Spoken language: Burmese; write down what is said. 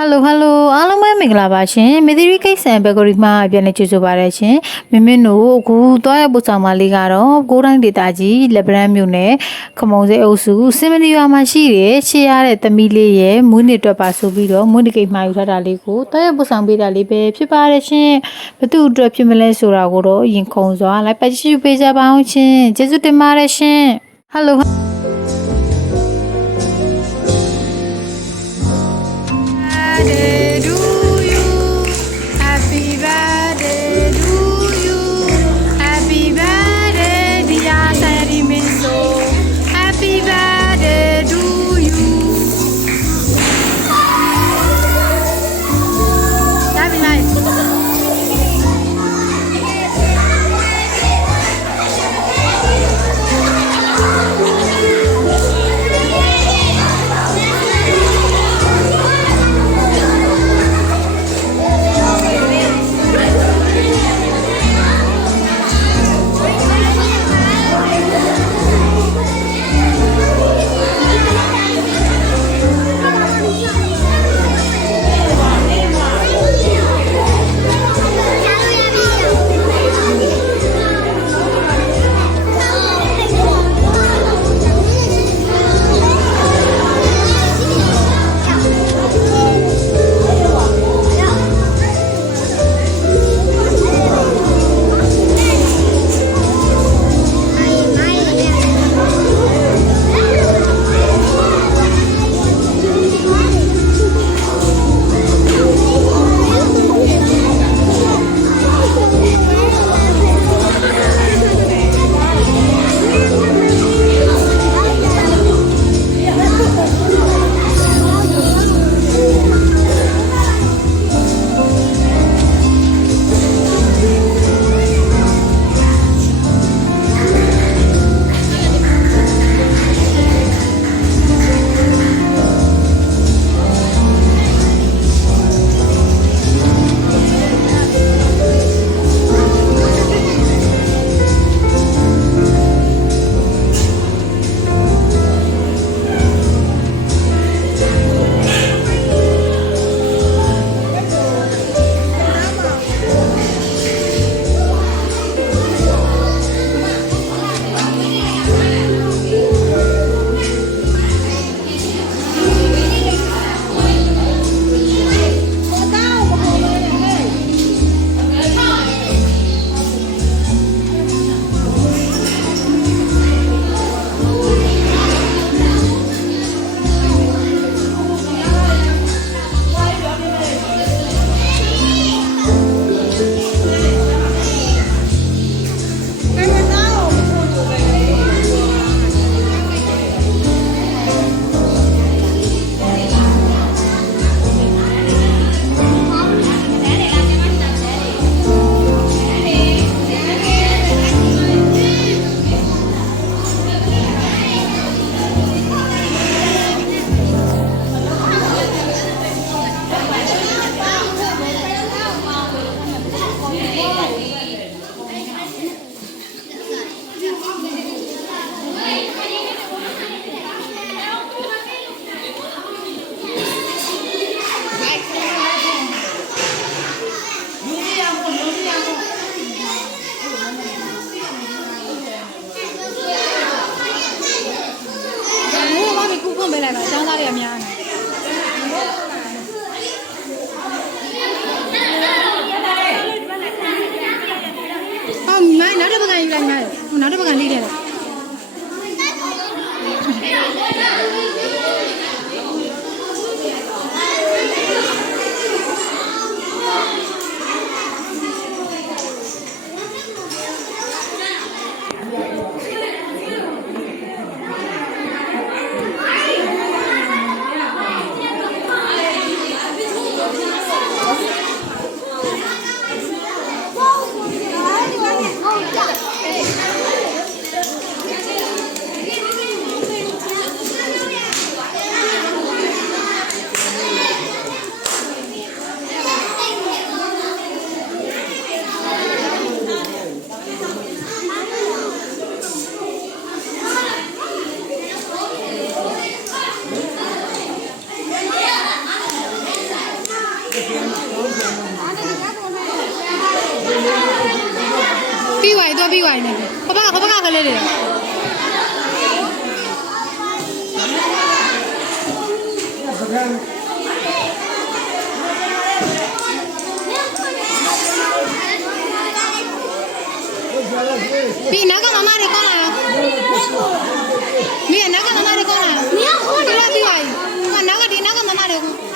Hello Hello အားလုံးပဲမင်္ဂလာပါရှင်မေသီရီကိတ်ဆန်ဘက်ဂရီမှာပြန်လည်ကြိုဆိုပါရရှင်မင်းမင်းတို့အခုသွားရပို့ဆောင်မလေးကတော့ကိုးတိုင်းဒေသကြီးလက်ဗရန်မြို့နယ်ခမုံစဲအုပ်စုစင်မနီရွာမှာရှိတဲ့ရှေးရတဲ့သမီးလေးရဲ့မွေးနေ့အတွက်ပါဆိုပြီးတော့မွေးနေ့ကိတ်မှာယူထားတာလေးကိုသွားရပို့ဆောင်ပေးတာလေးပဲဖြစ်ပါရရှင်ဘသူအတွက်ဖြစ်မလဲဆိုတာကိုတော့ရင်ခုန်စွာလိုက်ပတ်ကြည့်ပေးကြပါအောင်ရှင်ကျေးဇူးတင်ပါတယ်ရှင် Helloနောက်တစ်ပကံလေးတယ် ပြီးသွားနေခပကလေးတွေပြီးနာကမမတွေကောင်းလာရောမင်းနာကမမတွေကောင်းလာရောမင်းဟုတ်တယ်ပြီးသွားပြီနာကဒီနာကမမတွေ